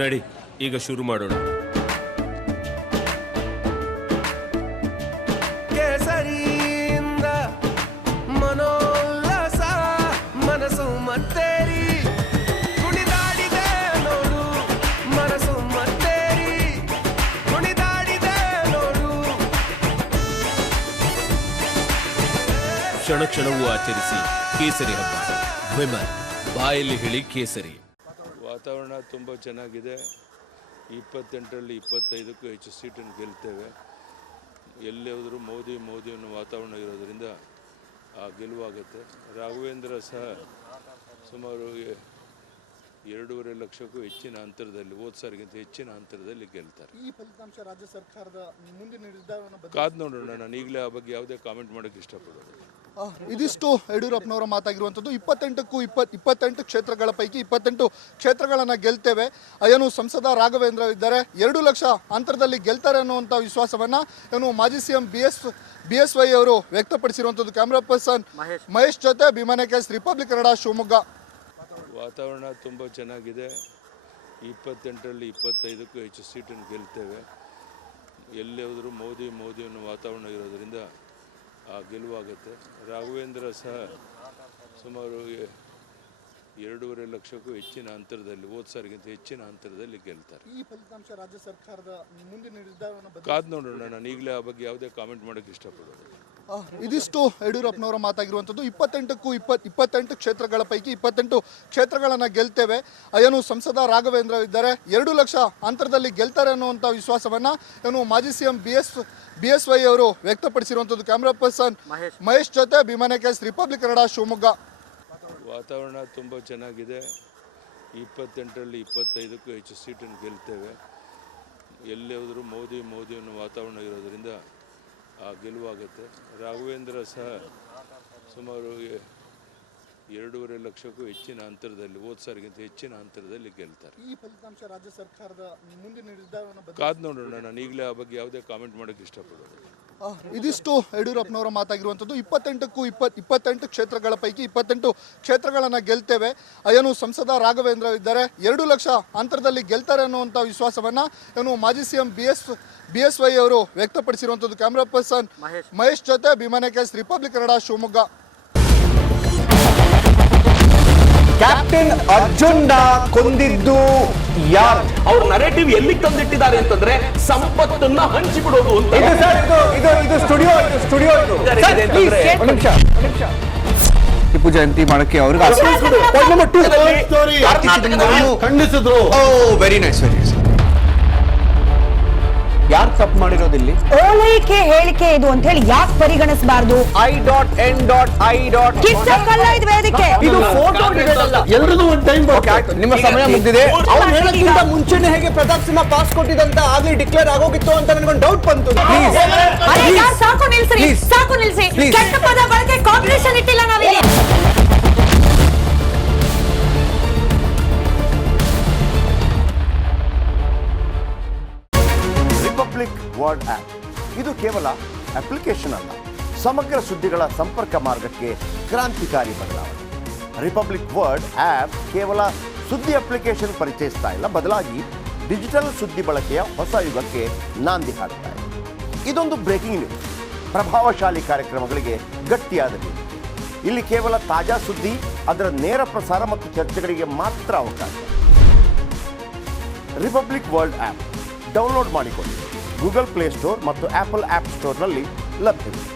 ನಡಿ ಈಗ ಶುರು ಮಾಡೋಣ. ಕೇಸರಿಯಿಂದ ಮನೋಲ್ಲಾಸ ಮನಸ್ಸು ಮತ್ತೇರಿ ಕುಣಿದಾಡಿದೆ ನೋಡು, ಮನಸ್ಸು ಮತ್ತೇರಿ ಕುಣಿದಾಡಿದೆ ನೋಡು. ಕ್ಷಣ ಕ್ಷಣವೂ ಆಚರಿಸಿ ಕೇಸರಿ ಹಬ್ಬ. ವಿಮಲ್ ಬಾಯಲ್ಲಿ ಹೇಳಿ ಕೇಸರಿ. ವಾತಾವರಣ ತುಂಬ ಚೆನ್ನಾಗಿದೆ. 28ರಲ್ಲಿ 25ಕ್ಕೂ ಹೆಚ್ಚು ಸೀಟನ್ನು ಗೆಲ್ತೇವೆ. ಎಲ್ಲೇ ಹೋದರೂ ಮೋದಿ ಅನ್ನೋ ವಾತಾವರಣ ಇರೋದರಿಂದ ಆ ಗೆಲುವಾಗುತ್ತೆ. ರಾಘವೇಂದ್ರ ಸಹ ಸುಮಾರು 2.5 ಲಕ್ಷಕ್ಕೂ ಹೆಚ್ಚಿನ ಅಂತರದಲ್ಲಿ, ಹೋದ ಸಾರಿಗಿಂತ ಹೆಚ್ಚಿನ ಅಂತರದಲ್ಲಿ ಗೆಲ್ತಾರೆ. ಈ ಫಲಿತಾಂಶ ರಾಜ್ಯ ಸರ್ಕಾರದ ಮುಂದಿನ ನಿರ್ಧಾರವನ್ನು ಕಾದು ನೋಡೋಣ. ನಾನು ಈಗಲೇ ಆ ಬಗ್ಗೆ ಯಾವುದೇ ಕಾಮೆಂಟ್ ಮಾಡೋಕ್ಕೆ ಇಷ್ಟಪಡೋದು. ಇದಿಷ್ಟು ಯಡಿಯೂರಪ್ಪನವರ ಮಾತಾಗಿರುವಂಥದ್ದು. 28 ಕ್ಷೇತ್ರಗಳ ಪೈಕಿ 28 ಕ್ಷೇತ್ರಗಳನ್ನು ಗೆಲ್ತೇವೆ. ಏನು ಸಂಸದ ರಾಘವೇಂದ್ರ ಇದ್ದಾರೆ, 2 ಲಕ್ಷ ಅಂತರದಲ್ಲಿ ಗೆಲ್ತಾರೆ ಅನ್ನುವಂಥ ವಿಶ್ವಾಸವನ್ನು ಏನು ಮಾಜಿ CM BSY ಅವರು ವ್ಯಕ್ತಪಡಿಸಿರುವಂಥದ್ದು. ಕ್ಯಾಮ್ರಾ ಪರ್ಸನ್ ಮಹೇಶ್ ಜೊತೆ ಭೀಮನೆ ಕೇಸ್, ರಿಪಬ್ಲಿಕ್ ಕನ್ನಡ, ಶಿವಮೊಗ್ಗ. ವಾತಾವರಣ ತುಂಬ ಚೆನ್ನಾಗಿದೆ. 28ರಲ್ಲಿ 25ಕ್ಕೂ ಹೆಚ್ಚು ಸೀಟನ್ನು ಗೆಲ್ತೇವೆ. ಎಲ್ಲೇ ಹೋದರೂ ಮೋದಿ ಅನ್ನೋ ವಾತಾವರಣ ಇರೋದರಿಂದ ಆ ಗೆಲುವಾಗುತ್ತೆ. ರಾಘವೇಂದ್ರ ಸಹ ಸುಮಾರು 2.5 ಲಕ್ಷಕ್ಕೂ ಹೆಚ್ಚಿನ ಅಂತರದಲ್ಲಿ, ಹೋದ ಸಾರಿಗಿಂತ ಹೆಚ್ಚಿನ ಅಂತರದಲ್ಲಿ ಗೆಲ್ತಾರೆ. ಈ ಫಲಿತಾಂಶ ರಾಜ್ಯ ಸರ್ಕಾರದ ಮುಂದಿನ ನಿರ್ಧಾರವನ್ನು ಕಾದು ನೋಡೋಣ. ನಾನು ಈಗಲೇ ಆ ಬಗ್ಗೆ ಯಾವುದೇ ಕಾಮೆಂಟ್ ಮಾಡೋಕ್ಕೆ ಇಷ್ಟಪಡೋದು. ಇದಿಷ್ಟು ಯಡಿಯೂರಪ್ಪನವರ ಮಾತಾಗಿರುವಂಥದ್ದು. 28 ಕ್ಷೇತ್ರಗಳ ಪೈಕಿ 28 ಕ್ಷೇತ್ರಗಳನ್ನು ಗೆಲ್ತೇವೆ. ಏನು ಸಂಸದ ರಾಘವೇಂದ್ರ ಇದ್ದಾರೆ, 2 ಲಕ್ಷ ಅಂತರದಲ್ಲಿ ಗೆಲ್ತಾರೆ ಅನ್ನುವಂಥ ವಿಶ್ವಾಸವನ್ನು ಏನು ಮಾಜಿ CM BSY ಅವರು ವ್ಯಕ್ತಪಡಿಸಿರುವಂಥದ್ದು. ಕ್ಯಾಮ್ರಾ ಪರ್ಸನ್ ಮಹೇಶ್ ಜೊತೆ ಭೀಮನೆ ಕೇಸ್, ರಿಪಬ್ಲಿಕ್ ಕನ್ನಡ, ಶಿವಮೊಗ್ಗ. ವಾತಾವರಣ ತುಂಬ ಚೆನ್ನಾಗಿದೆ. 28ರಲ್ಲಿ 25ಕ್ಕೂ ಹೆಚ್ಚು ಸೀಟನ್ನು ಗೆಲ್ತೇವೆ. ಎಲ್ಲೇ ಹೋದರೂ ಮೋದಿ ಅನ್ನೋ ವಾತಾವರಣ ಇರೋದರಿಂದ ಆ ಗೆಲುವಾಗುತ್ತೆ. ರಾಘವೇಂದ್ರ ಸಹ ಸುಮಾರು 2.5 ಲಕ್ಷಕ್ಕೂ ಹೆಚ್ಚಿನ ಅಂತರದಲ್ಲಿ, ಹೋದ ಸಾರಿಗಿಂತ ಹೆಚ್ಚಿನ ಅಂತರದಲ್ಲಿ ಗೆಲ್ತಾರೆ. ಈ ಫಲಿತಾಂಶ ರಾಜ್ಯ ಸರ್ಕಾರದ ಮುಂದಿನ ನಿರ್ಧಾರವನ್ನು ಕಾದು ನೋಡೋಣ. ನಾನು ಈಗಲೇ ಆ ಬಗ್ಗೆ ಯಾವುದೇ ಕಾಮೆಂಟ್ ಮಾಡೋಕ್ಕೆ ಇಷ್ಟಪಡೋದು. ಇದಿಷ್ಟು ಯಡಿಯೂರಪ್ಪನವರ ಮಾತಾಗಿರುವಂಥದ್ದು. 28 ಕ್ಷೇತ್ರಗಳ ಪೈಕಿ 28 ಕ್ಷೇತ್ರಗಳನ್ನು ಗೆಲ್ತೇವೆ. ಏನು ಸಂಸದ ರಾಘವೇಂದ್ರ ಇದ್ದಾರೆ, 2 ಲಕ್ಷ ಅಂತರದಲ್ಲಿ ಗೆಲ್ತಾರೆ ಅನ್ನುವಂಥ ವಿಶ್ವಾಸವನ್ನು ಏನು ಮಾಜಿ CM BSY ಅವರು ವ್ಯಕ್ತಪಡಿಸಿರುವಂಥದ್ದು. ಕ್ಯಾಮ್ರಾ ಪರ್ಸನ್ ಮಹೇಶ್ ಜೊತೆ ಭೀಮನೆ case, Republic Kannada, Shivamogga. Captain Arjun ಕೊಂದಿದ್ದು ಯಾರು? ಅವ್ರ ನರೇಟಿವ್ ಎಲ್ಲಿ ತಂದಿಟ್ಟಿದ್ದಾರೆ ಅಂತಂದ್ರೆ ಸಂಪತ್ತನ್ನ ಹಂಚಿಬಿಡೋದು ಅಂತ. ಇದು ಸ್ಟುಡಿಯೋ ಟಿಪ್ಪು ಜಯಂತಿ ಮಾಡಕ್ಕೆ ಅವ್ರಿಗೆ ಖಂಡಿಸಿದ್ರು. Very nice. ಯಾರು ತಪ್ಪು ಮಾಡಿರೋದಿಲ್ಲಿ? ಓಲೈಕೆ ಹೇಳಿಕೆ ಇದು ಅಂತ ಹೇಳಿ ಯಾಕೆ ಪರಿಗಣಿಸಬಾರದು? ಕಿಚ್ಚಕ್ಕಲ್ಲ ವೇದಿಕೆ. ಇದು ಫೋಟೋ ಎಲ್ಲರದು ಒಂದು ಟೈಮ್. ನಿಮ್ಮ ಸಮಯ ಮುಗಿದಿದೆ. ಅವ್ರು ಹೇಳೋಕ್ಕಿಂತ ಮುಂಚೆನೆ ಹೇಗೆ ಪ್ರತಾಪ್ ಸಿಂಹ ಪಾಸ್ ಕೊಟ್ಟಿದಂತ ಆಗ್ಲಿ ಡಿಕ್ಲೇರ್ ಆಗೋಗಿತ್ತು ಅಂತ ನನಗೊಂದು ಡೌಟ್ ಬಂತು. ಸಾಕು ನಿಲ್ಸಿ. ಕೆಟ್ಟ ಪದ ಬಳಕೆ ಕಾಂಪಿಟೇಷನ್ ಇಟ್ಟಿಲ್ಲ ನಾವಿಲ್ಲಿ. ರಿಪಬ್ಲಿಕ್ ವರ್ಡ್ ಆಪ್ ಇದು ಕೇವಲ ಅಪ್ಲಿಕೇಶನ್ ಅಲ್ಲ, ಸಮಗ್ರ ಸುದ್ದಿಗಳ ಸಂಪರ್ಕ ಮಾರ್ಗಕ್ಕೆ ಕ್ರಾಂತಿಕಾರಿ ಬದಲಾವಣೆ. ರಿಪಬ್ಲಿಕ್ ವರ್ಡ್ ಆಪ್ ಕೇವಲ ಸುದ್ದಿ ಅಪ್ಲಿಕೇಶನ್ ಪರಿಚಯಿಸ್ತಾ ಇಲ್ಲ, ಬದಲಾಗಿ ಡಿಜಿಟಲ್ ಸುದ್ದಿ ಬಳಕೆಯ ಹೊಸ ಯುಗಕ್ಕೆ ನಾಂದಿ ಹಾಡ್ತಾ ಇದೆ. ಇದೊಂದು ಬ್ರೇಕಿಂಗ್ ನ್ಯೂಸ್, ಪ್ರಭಾವಶಾಲಿ ಕಾರ್ಯಕ್ರಮಗಳಿಗೆ ಗಟ್ಟಿಯಾದ ನ್ಯೂಸ್. ಇಲ್ಲಿ ಕೇವಲ ತಾಜಾ ಸುದ್ದಿ, ಅದರ ನೇರ ಪ್ರಸಾರ ಮತ್ತು ಚರ್ಚೆಗಳಿಗೆ ಮಾತ್ರ ಅವಕಾಶ. ರಿಪಬ್ಲಿಕ್ ವರ್ಲ್ಡ್ ಆ್ಯಪ್ ಡೌನ್ಲೋಡ್ ಮಾಡಿಕೊಳ್ಳಿ. ಗೂಗಲ್ ಪ್ಲೇ ಸ್ಟೋರ್ ಮತ್ತು ಆಪಲ್ ಆ್ಯಪ್ ಸ್ಟೋರ್ನಲ್ಲಿ ಲಭ್ಯವಿದೆ.